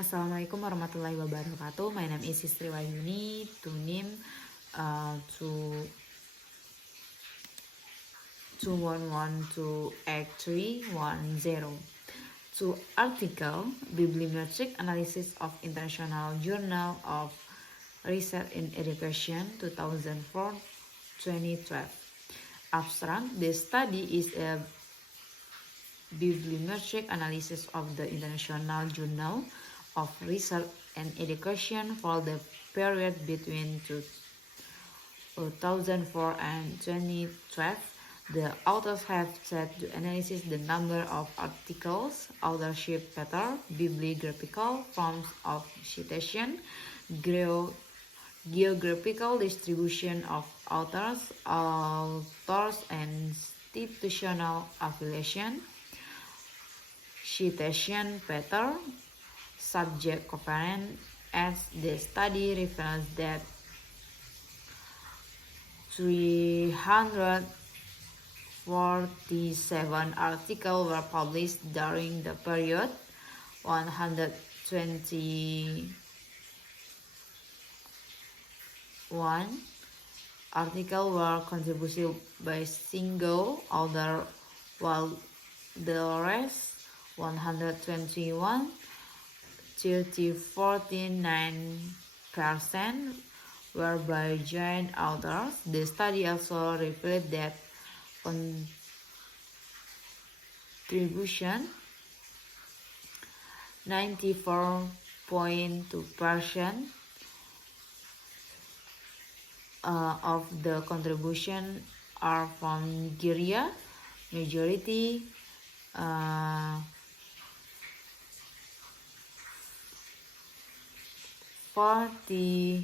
Assalamualaikum warahmatullahi wabarakatuh. My name is Sisri Wahyuni. To name to 2112810. To article Bibliometric Analysis of International Journal of Research in Education 2004-2012. Abstract: the study is a bibliometric analysis of the International Journal of Research and Education for the period between 2004 and 2012. The authors have set to analyze the number of articles, authorship pattern, bibliographical forms of citation, geographical distribution of authors and institutional affiliation, citation pattern, subject covariance. As the study reveals that 347 articles were published during the period. 121 articles were contributed by single author, while the rest 121 49% were by joint authors. The study also revealed that contribution 94.2% of the contribution are from Nigeria, majority 40%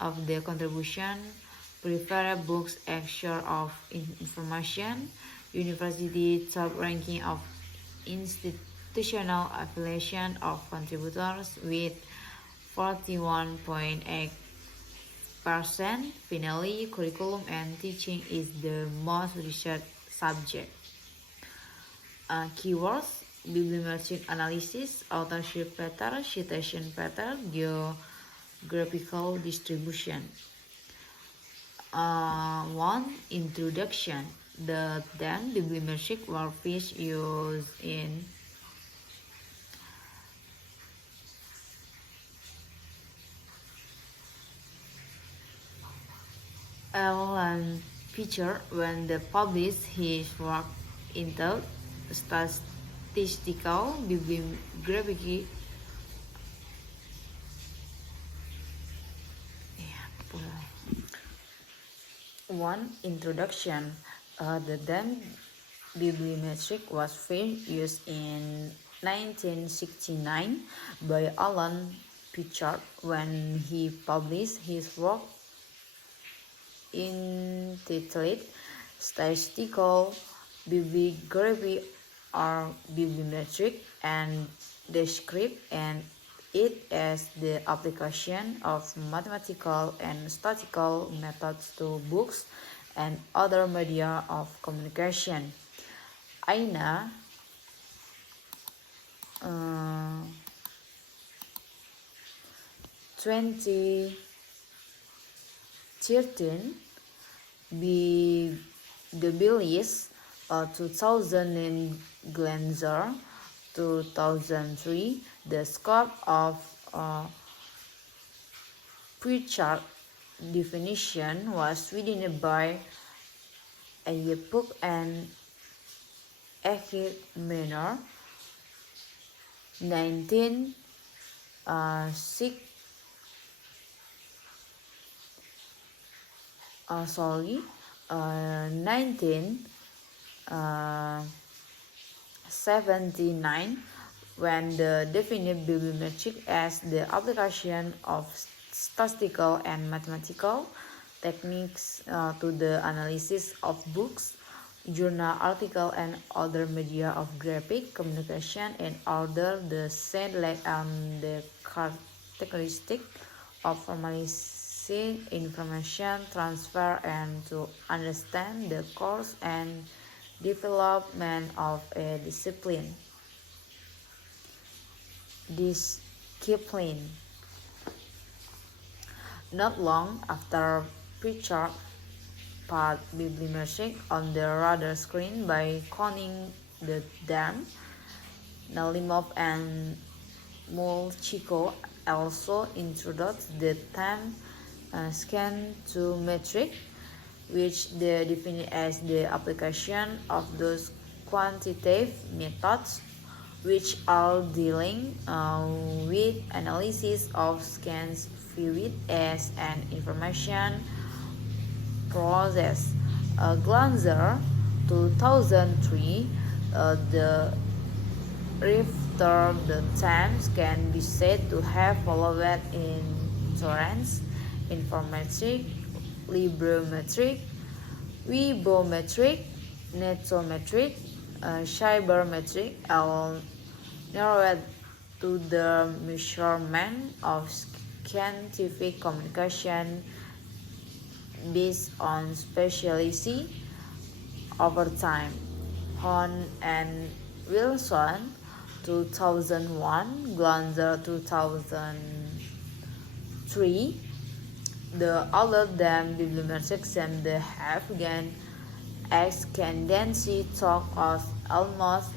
of the contribution prefer books extra of information. University top ranking of institutional affiliation of contributors with 41.8%. Finally, curriculum and teaching is the most researched subject. Keywords: bibliometric analysis, authorship pattern, citation pattern, geographical distribution. 1. Introduction. The term bibliometric were first used in Alan Fisher when they published his work entitled Statistical Bibliography. 1. Introduction. The term bibliometric was first used in 1969 by Alan Fisher when he published his work entitled Statistical Bibliography or Bibliometric, and described it as the application of mathematical and statistical methods to books and other media of communication. Aina 2013 Biblies 2000 and Glanzer 2003. The scope of Pritchard definition was written by Eshiemokhai and Eshiemokhai 1979, when the defined bibliometric as the application of statistical and mathematical techniques to the analysis of books, journal article, and other media of graphic communication in order to shed light on the characteristic of formalizing information transfer and to understand the course and development of a discipline. discipline. Not long after Pritchard put Bibliometric on the radar screen by coining the term, Nalimov and Mulchico also introduced the term scantometric, which they define as the application of those quantitative methods which are dealing with analysis of scans viewed as an information process. Glanzer 2003, the after the times can be said to have followed in torrents, informametric, librometric, webometric, netometric, cybermetric, all narrowed to the measurement of scientific communication based on speciality over time. Horn and Wilson 2001, Glanzer 2003. The older than bibliometric and the have gained ascendancy talk of almost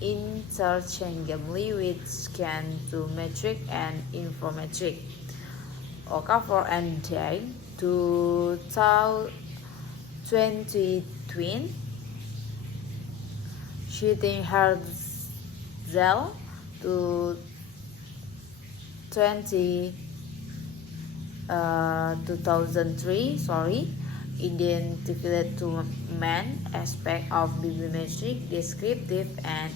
interchangeably with scantometric and informametric. Okafor and Day 2020, Shooting Herzel to 2003, identified two main aspects of bibliometric: descriptive and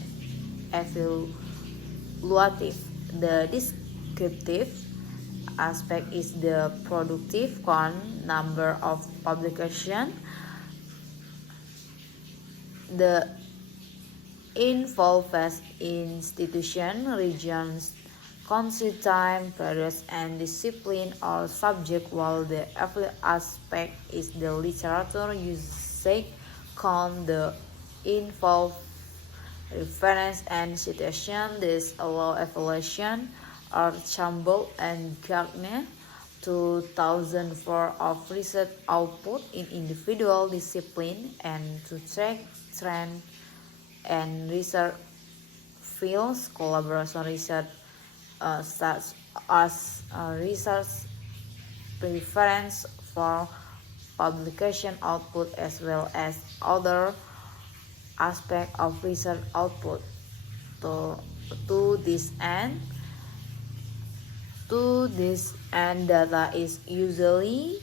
evaluative. The descriptive aspect is the productive count, number of publications, the involved institution, regions, country, time, periods, and discipline or subject, while the evaluative aspect is the literature usage count, the involved reference and citation. This allow evaluation or Campbell and Gardner 2004 of research output in individual discipline and to track trend and research fields. Collaboration research such as research preference for publication output as well as other aspects of research output. To this end, data is usually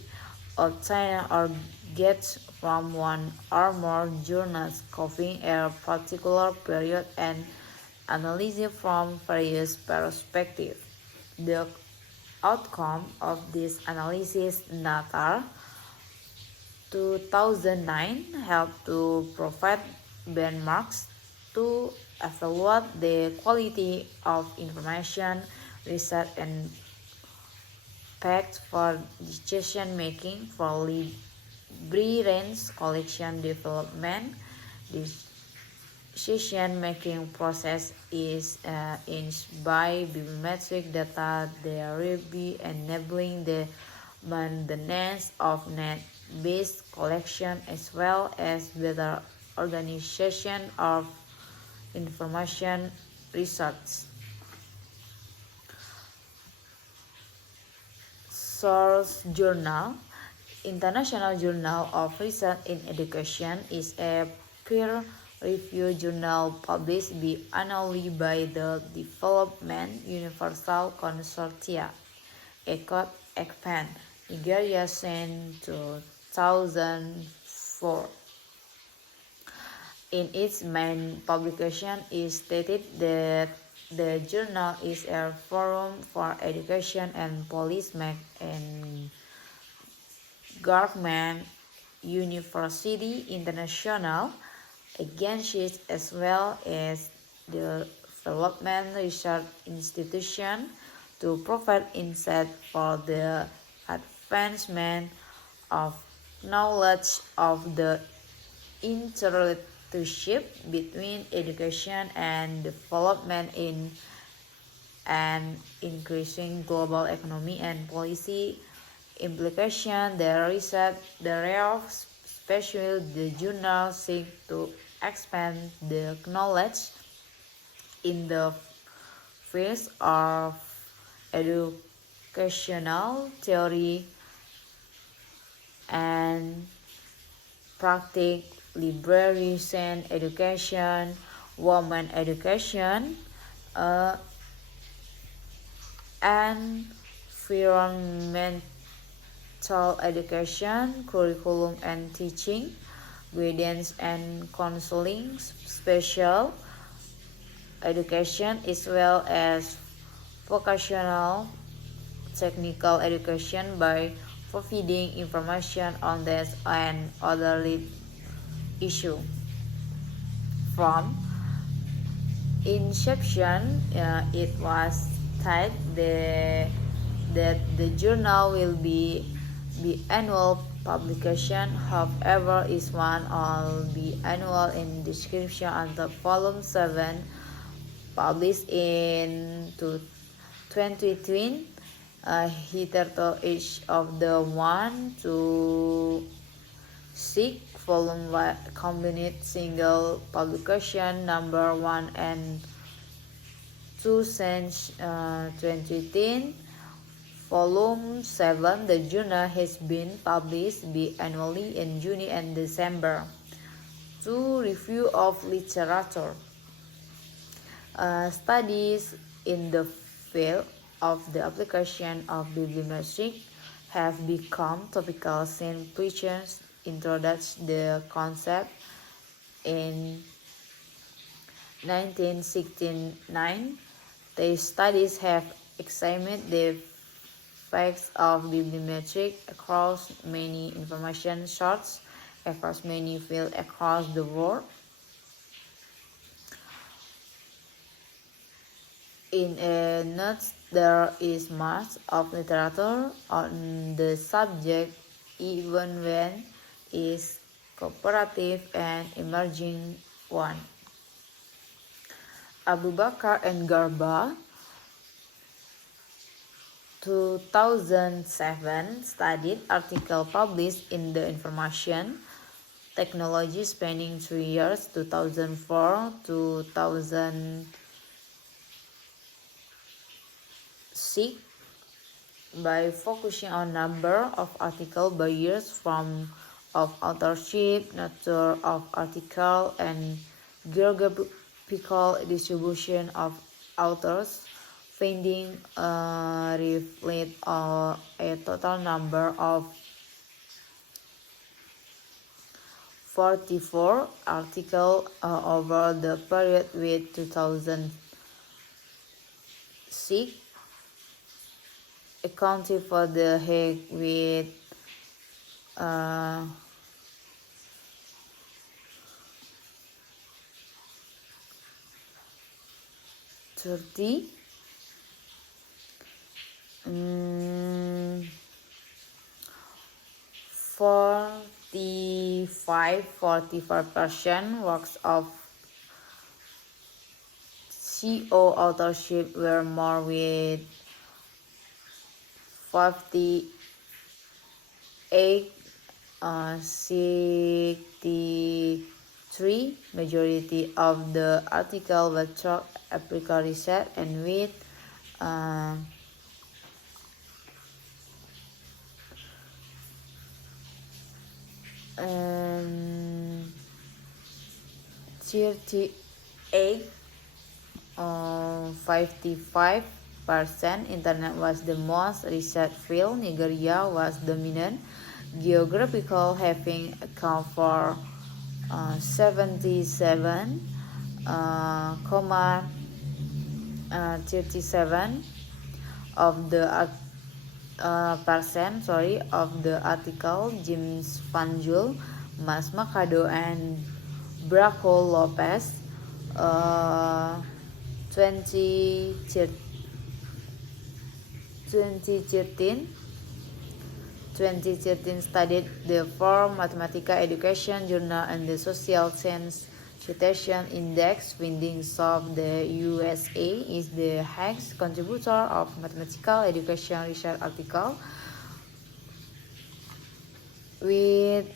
obtained or gets from one or more journals covering a particular period and analyzed from various perspectives. The outcome of this analysis, Natar 2009, helped to provide benchmarks to evaluate the quality of information research and facts for decision making for librarians, collection development. Decision making process is influenced by bibliometric data. There will be enabling the maintenance of net-based collection as well as better organization of information research. Source Journal. International Journal of Research in Education is a peer-reviewed journal published annually by the Development Universal Consortia, ECOT, ECPAN, Nigeria since 2004. In its main publication, it stated that the journal is a forum for education and policy and government, university, international agencies, as well as the development research institution to provide insight for the advancement of knowledge of the interrelationship between education and development in and increasing global economy and policy implication. The research thereof, especially the journal, seek to expand the knowledge in the fields of educational theory and practice, library science education, women education, environmental education, curriculum and teaching, guidance and counseling, special education, as well as vocational technical education by providing information on this and other issues. From inception, it was stated that the journal will be annual publication. However, is one all be annual in description until volume 7, published in 2020. Hitherto each of the 1 to 6 volume combined single publication number 1 and 2 since 2010. Volume 7, the journal has been published annually in June and December. 2. Review of literature. Studies in the field of the application of bibliometric have become topical since preachers introduced the concept in 1969. These studies have examined the effects of bibliometric across many information sources, across many fields across the world. In a nutshell, there is much of literature on the subject, even when is cooperative and emerging one. Abu Bakar and Garba, 2007, studied article published in the Information Technology spanning 3 years, 2004 to 2006, by focusing on number of article by years from of authorship, nature of article, and geographical distribution of authors, finding reflect a total number of 44 articles over the period with 2006, accounting for the Hague with 30. 45% works of CO authorship were more with 58, 63. Majority of the article were track Africa research and with 38, 55%. Internet was the most researched field. Nigeria was dominant geographical, having account for 77,37 of the percent of the article. James Van Jul, Mas Macado, and Braco Lopez 2013 studied the form Mathematica Education Journal and the Social Science citation index findings of the USA is the highest contributor of mathematical education research article with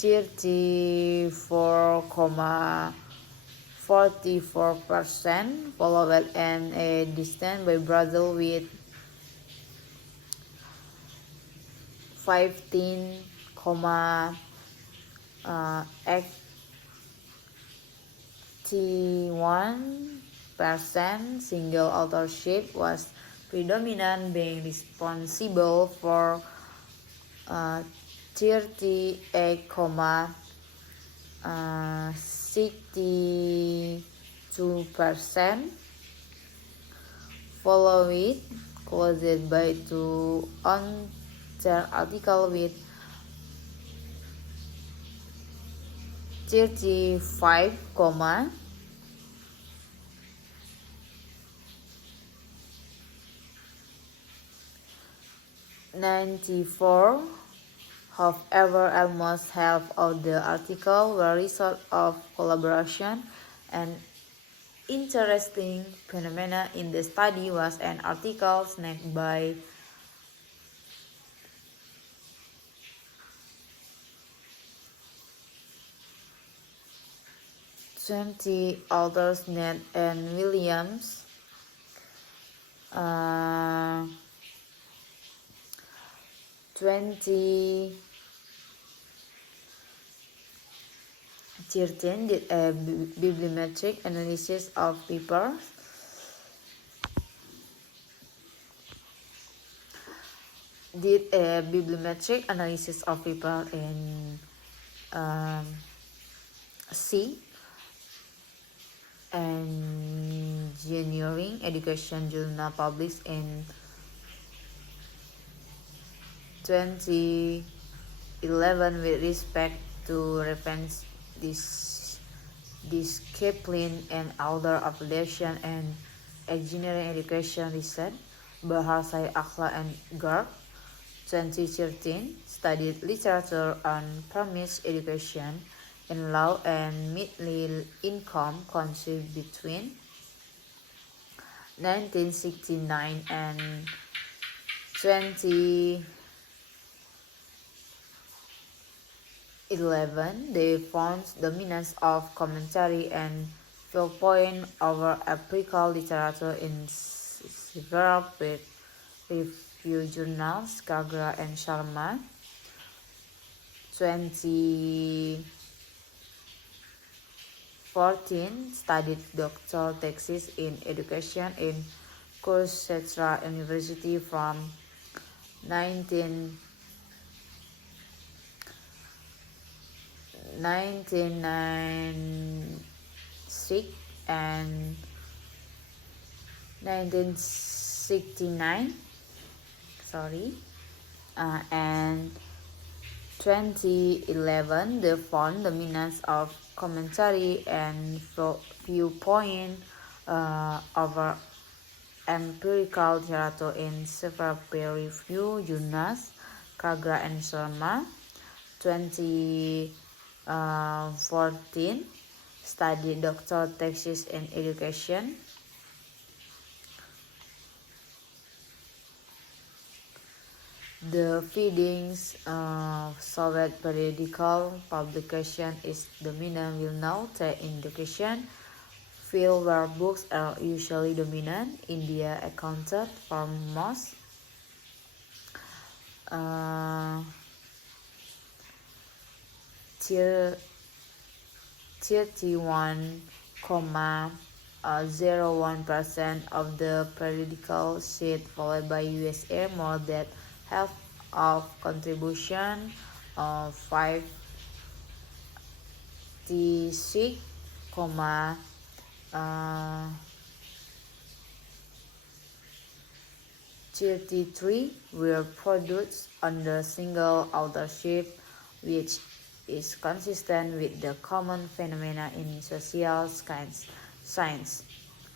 34.44%, followed and a distant by Brazil with 15.81%. Single authorship was predominant, being responsible for 38.62%, followed closed by two on-chair articles with 35.94. However, almost half of the articles were result of collaboration. An interesting phenomenon in the study was an article snagged by authors Ned and Williams, 2013 did a bibliometric analysis of papers. In C. Engineering Education Journal published in 2011 with respect to reference discipline and order affiliation and engineering education research, Bahasa, Akhlak, and Garb. 2013 studied literature on promise education in low and middle income countries between 1969 and 2011. They found dominance of commentary and viewpoint over empirical literature in several peer-review journals, Kagra and Sharma. 2014 studied doctoral thesis in education in Kurukshetra University from 1996 and 1969. And 2011, they found dominance of commentary and viewpoint over empirical literature in several peer-review journals, Kagra and Sharma. 2014 studied doctoral thesis in education. The findings of Soviet periodical publication is dominant. Will note that in education field where books are usually dominant, India accounted for most. 31.01% of the periodical sheet, followed by USA, more than half of contribution of 56.33 were produced under single authorship, which is consistent with the common phenomena in social science.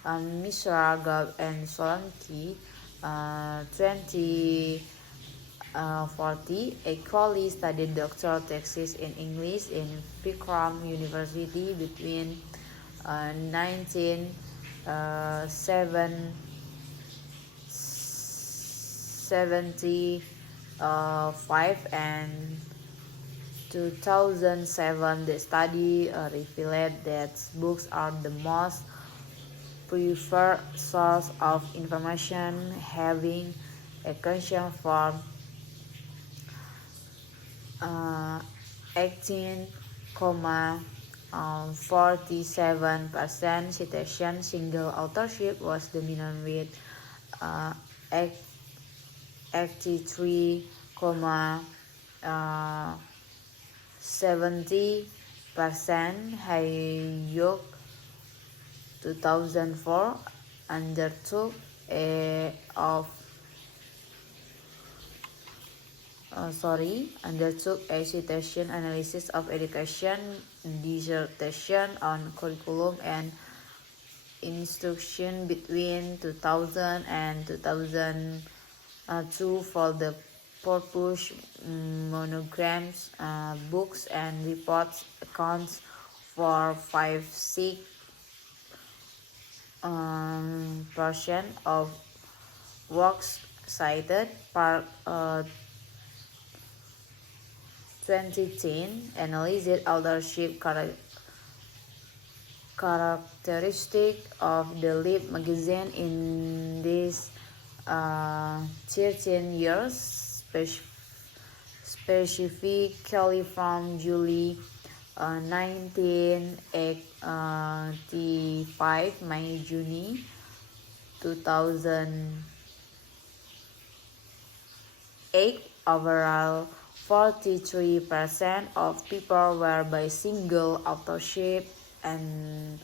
Mishra, Garb, and Solanki 2014 1940, equally studied doctoral thesis in English in Bikram University between 1975 and 2007. The study revealed that books are the most preferred source of information, having accounted for 18.47% citation. Single authorship was dominant with 83.70%. Hayuk 2004 undertook a citation analysis of education dissertation on curriculum and instruction between 2000 and 2002 for the purpose monograms, books and reports accounts for 5-6% of works cited. Part 2010 analyzed authorship characteristic of the lead magazine in these 13 years, specifically from July 1985 May June 2008. Overall, 43% of people were by single authorship, and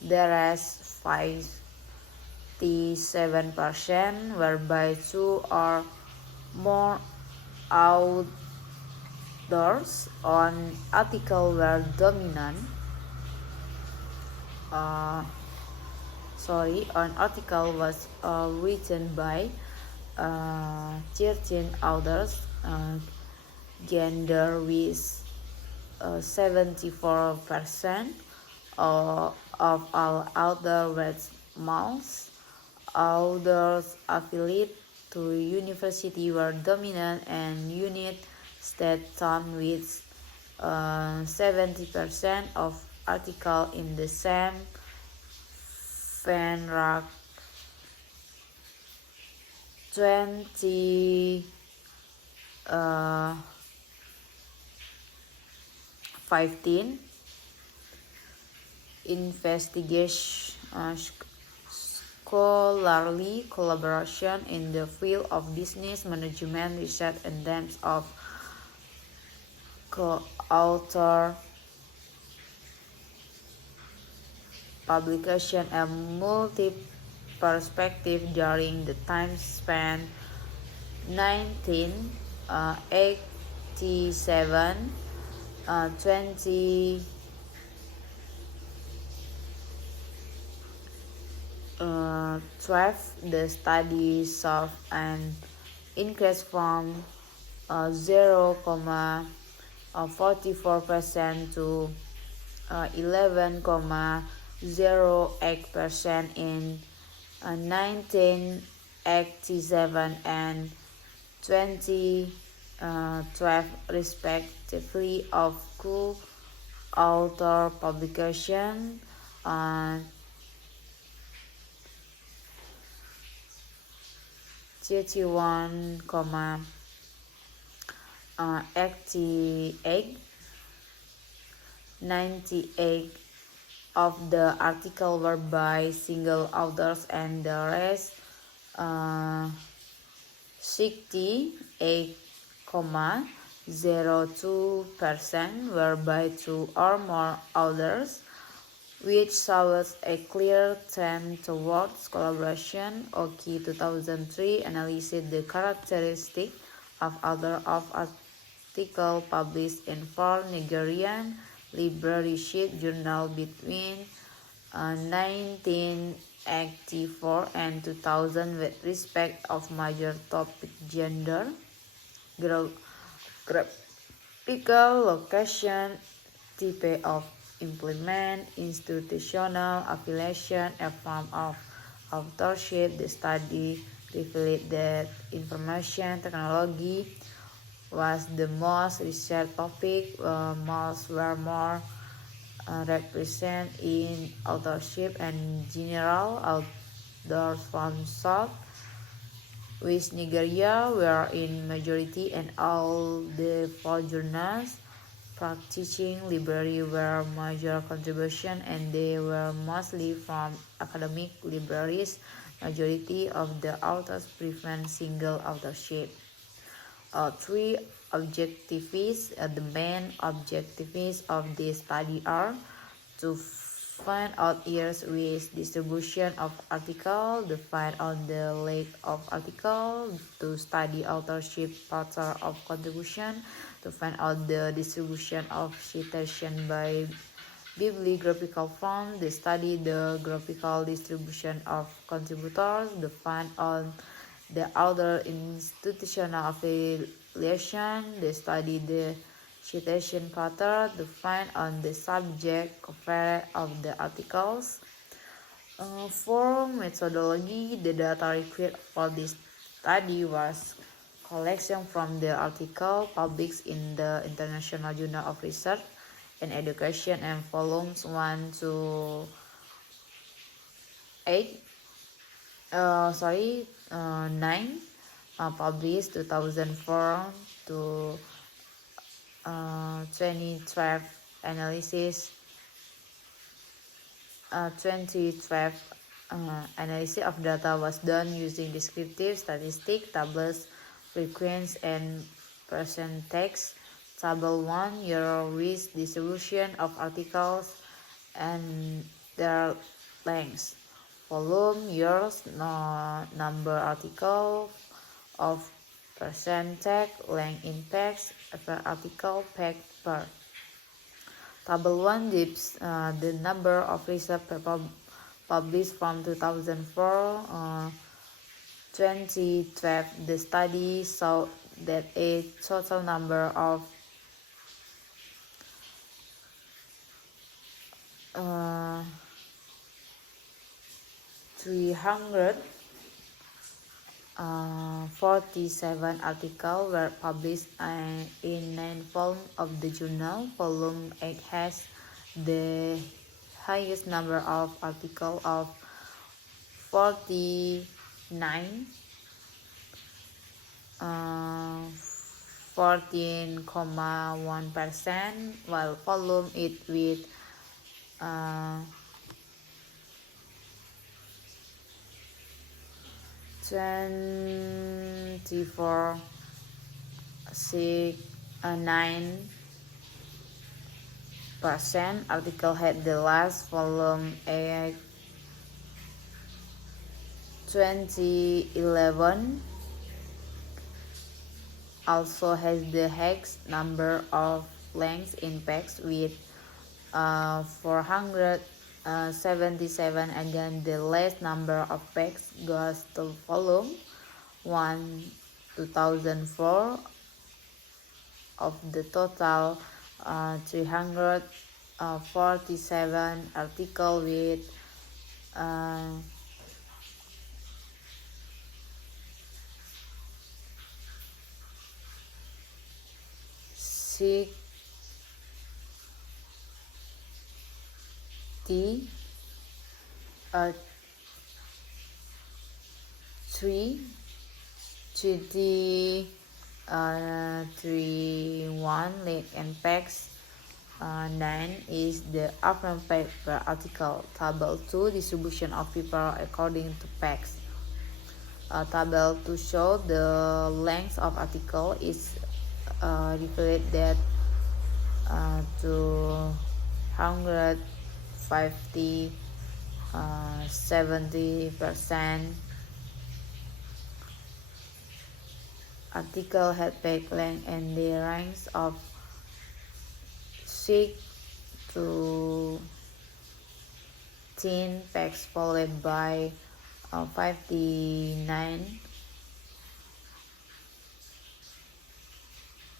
the rest 57% were by two or more authors. On article were dominant. An article was written by 13 authors. Gender with 74% of all authors were males. Authors affiliated to university were dominant, and United States with 70% of articles in the same FENRAC 2015 investigation scholarly collaboration in the field of business management research in terms of co-author publication and multi-perspective during the time span 1987 2012. The study saw an increase from 0.44% to 11.08% in 1987 and 2012 respectively of co-author publication. 31.88, 98 of the article were by single authors, and the rest 68.02% were by two or more authors, which shows a clear trend towards collaboration. Oki 2003 analyzed the characteristics of authors of articles published in 4 Nigerian literature journals between 1984 and 2000 with respect of major topic gender, Geographical location, type of implement, institutional affiliation, a form of authorship. The study revealed that information technology was the most researched topic. Most were more represented in authorship and general outdoors from South West Nigeria were in majority, and all the four journals practicing library were major contribution, and they were mostly from academic libraries. Majority of the authors prefer single authorship. Three objectives. The main objectives of this study are to find out years with distribution of article, to find out the length of article, to study authorship pattern of contribution, to find out the distribution of citation by bibliographical form, to study the graphical distribution of contributors, to find out the other institutional affiliation, they study the citation pattern to find on the subject cover of the articles. For methodology, the data required for this study was collection from the article published in the International Journal of Research and Education and volumes 1 to 9, published 2004 to 2012 analysis. 2012 analysis of data was done using descriptive statistic tables, frequency, and percentage. Table 1, year with distribution of articles and their lengths. Volume, years, number article, of percentage, length in text, per article, page per. Table 1 gives the number of research paper published from 2004 2012. The study showed that a total number of 347 articles were published in 9 volumes of the journal. Volume 8 has the highest number of articles of 49, 14.1%, while volume 8 with 24.9% article had the last. Volume 8 2011 also has the highest number of lengths in pages with 477. Again, the last number of pages goes to volume 1 2004 of the total 347 article with 31 length and page 9 is the average page per article. Table 2, distribution of paper according to page. Table 2 shows the length of article is revealed that 250 70% article had page length and the range of 6 to 10 pages, followed by 59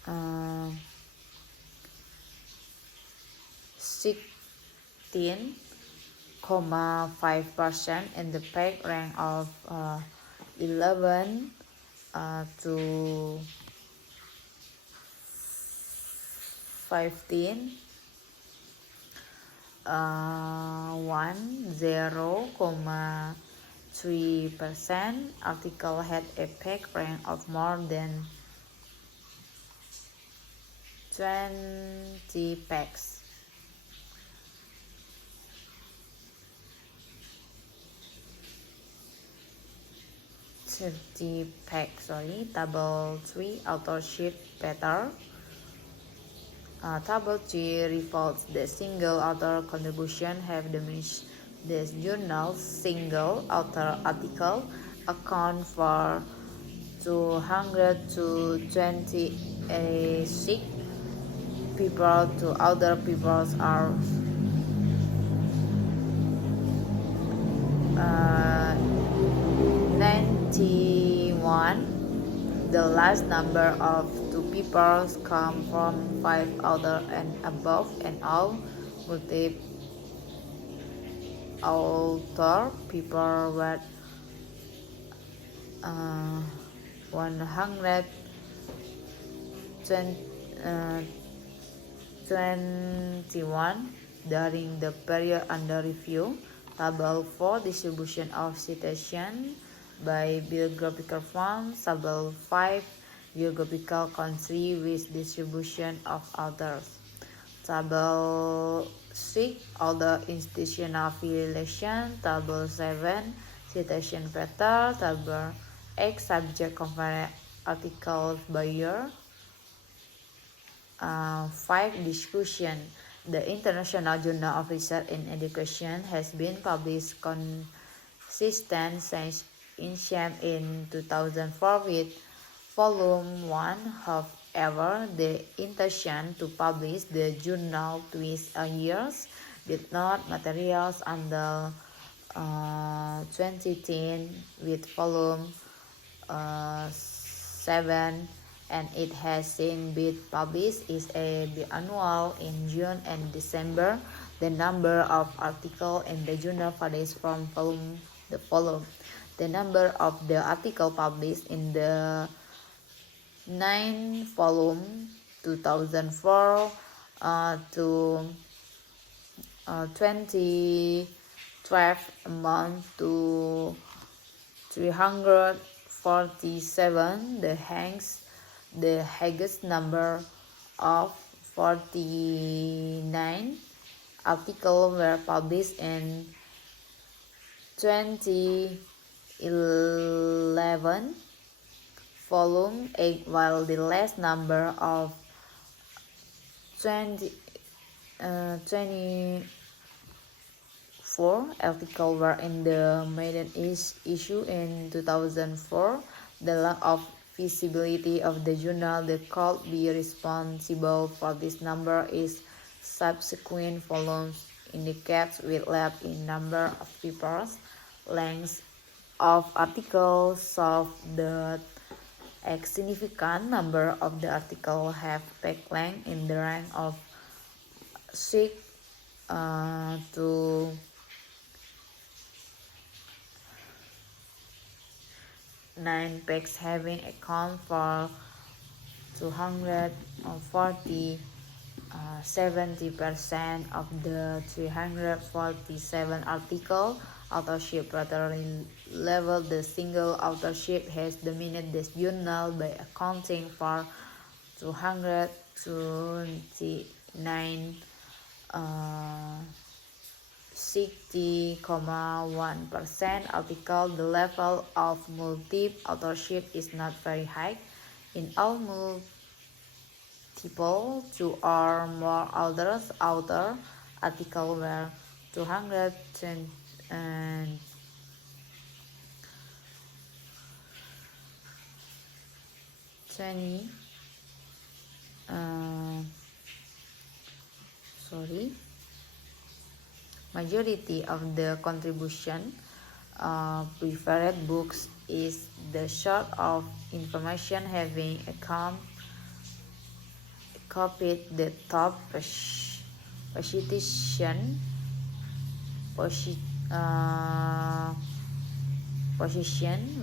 16.5% in the page rank of 11 to 15. 10.3% article had a page rank of more than 20 pages. Table 3 authorship pattern. Table 3 reveals the single author contribution have diminished. The journal's single author article account for 226 people to other people's are 91. The last number of two people come from 5 other and above, and all multiple author people were 121 during the period under review. Table 4 distribution of citation by biographical funds. Table 5 biographical country with distribution of authors. Table 6 other institutional affiliation. Table 7 citation pattern. Table 8 subject conference articles by year. 5 discussion. The International Journal of Research in Education has been published consistent since inception in 2004 with volume 1. However, the intention to publish the journal twice a year did not materialize until 2010 with volume 7, and it has since been published is a biannual in June and December. The number of articles in the journal varies from volume to volume. The number of the article published in the 9 volume 2004 to 2012 amount to 347. The highest number of 49 articles were published in 2011 volume 8, while the last number of 24 articles were in the maiden issue in 2004. The lack of visibility of the journal that could be responsible for this number is subsequent volumes indicates with less in number of papers. Length of articles shows that a significant number of the articles have page length in the range of 6 to 9 pages, having account for 70% of the 347 articles. Authorship pattern level. The single authorship has dominated this journal by accounting for 229 60.1% article. The level of multiple authorship is not very high. In all multiple 2 or more author article were 220 majority of the contribution preferred books is the sort of information having account copied the top position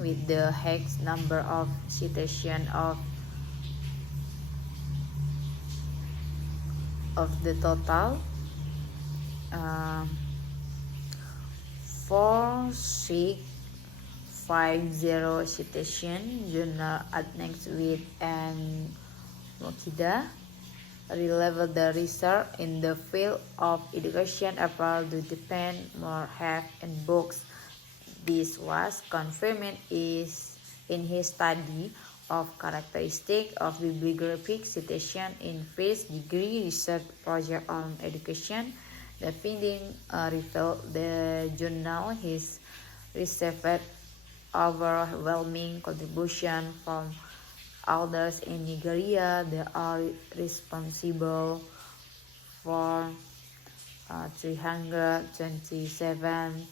with the highest number of citations of the total. 4650 citation. Journal next with and Mokida relevant the research in the field of education appear to depend more heavily in books. This was confirmed in his study of characteristics of bibliographic citation in first degree research project on education. The finding revealed the journal has received overwhelming contribution from authors in Nigeria that are responsible for 327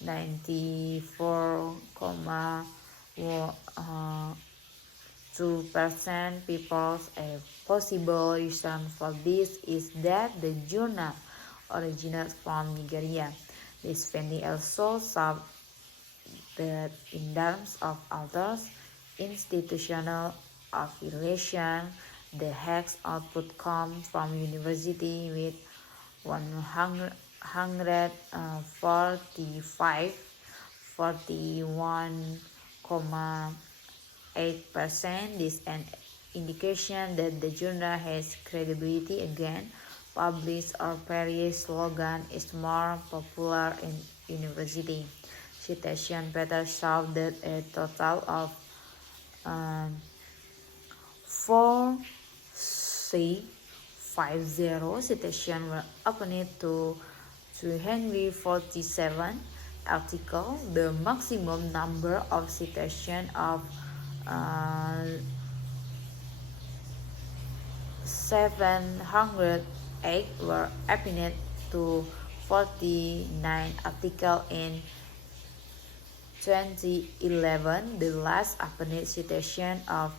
94.2% people. A possible reason for this is that the journal originates from Nigeria. This finding also shows that in terms of authors' institutional affiliation, the highest output comes from university with 41.8%. This is an indication that the journal has credibility. Again, published or period slogan is more popular in university. Citation better show that a total of 4650 citations were opened to 247 articles. The maximum number of citations of 708 were opened to 49 articles in 2011. The last opened citation of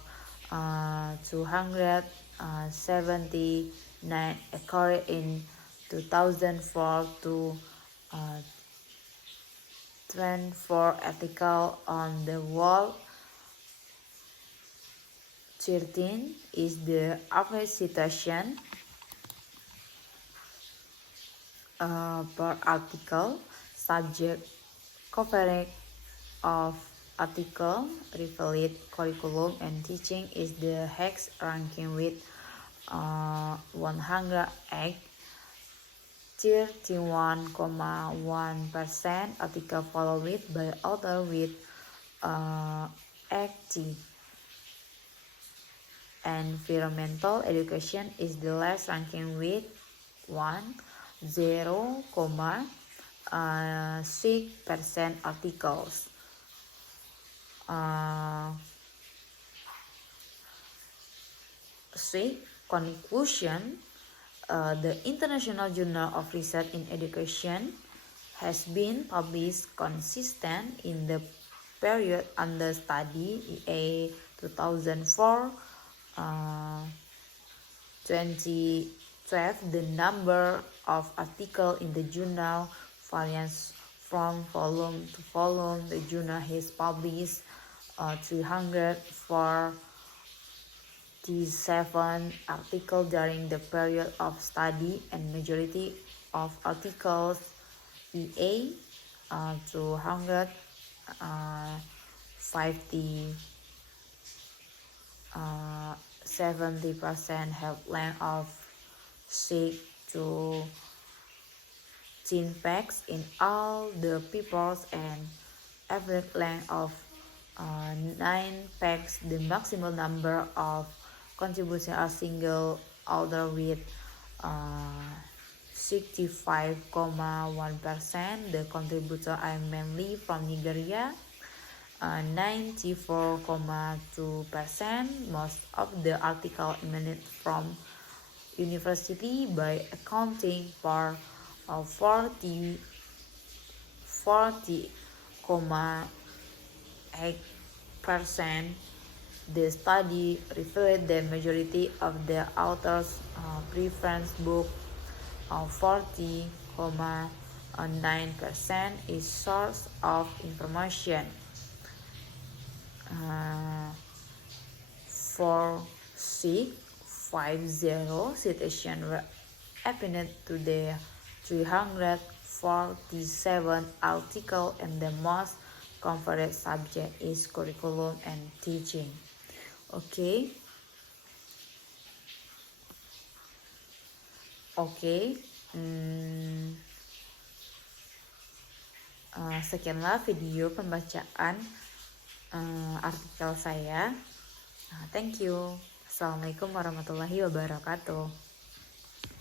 279 occurred in 2004 to 24 articles on the wall. 13 is the average citation per article. Subject coverage of article, revealed curriculum and teaching is the highest ranking with 108, 31.1%. Article followed by author with 80. Environmental education is the last ranking with 0.6% articles. Conclusion. The International Journal of Research in Education has been published consistent in the period under study, EA 2004. 2012, the number of articles in the journal varies from volume to volume. The journal has published 347 articles during the period of study, and majority of articles, EA 250 70% have length of 6 to 10 pages in all the papers and average length of 9 pages. The maximum number of contributions are single author with 65.1%. The contributors are mainly from Nigeria, 94.2%. Most of the articles emanate from university by accounting for 40.8%. The study revealed the majority of the authors preference book 40.9% is source of information. 4,650 citations were appended to the 347 article, and the most covered subject is curriculum and teaching. Sekianlah video pembacaan artikel saya. Thank you. Assalamualaikum warahmatullahi wabarakatuh.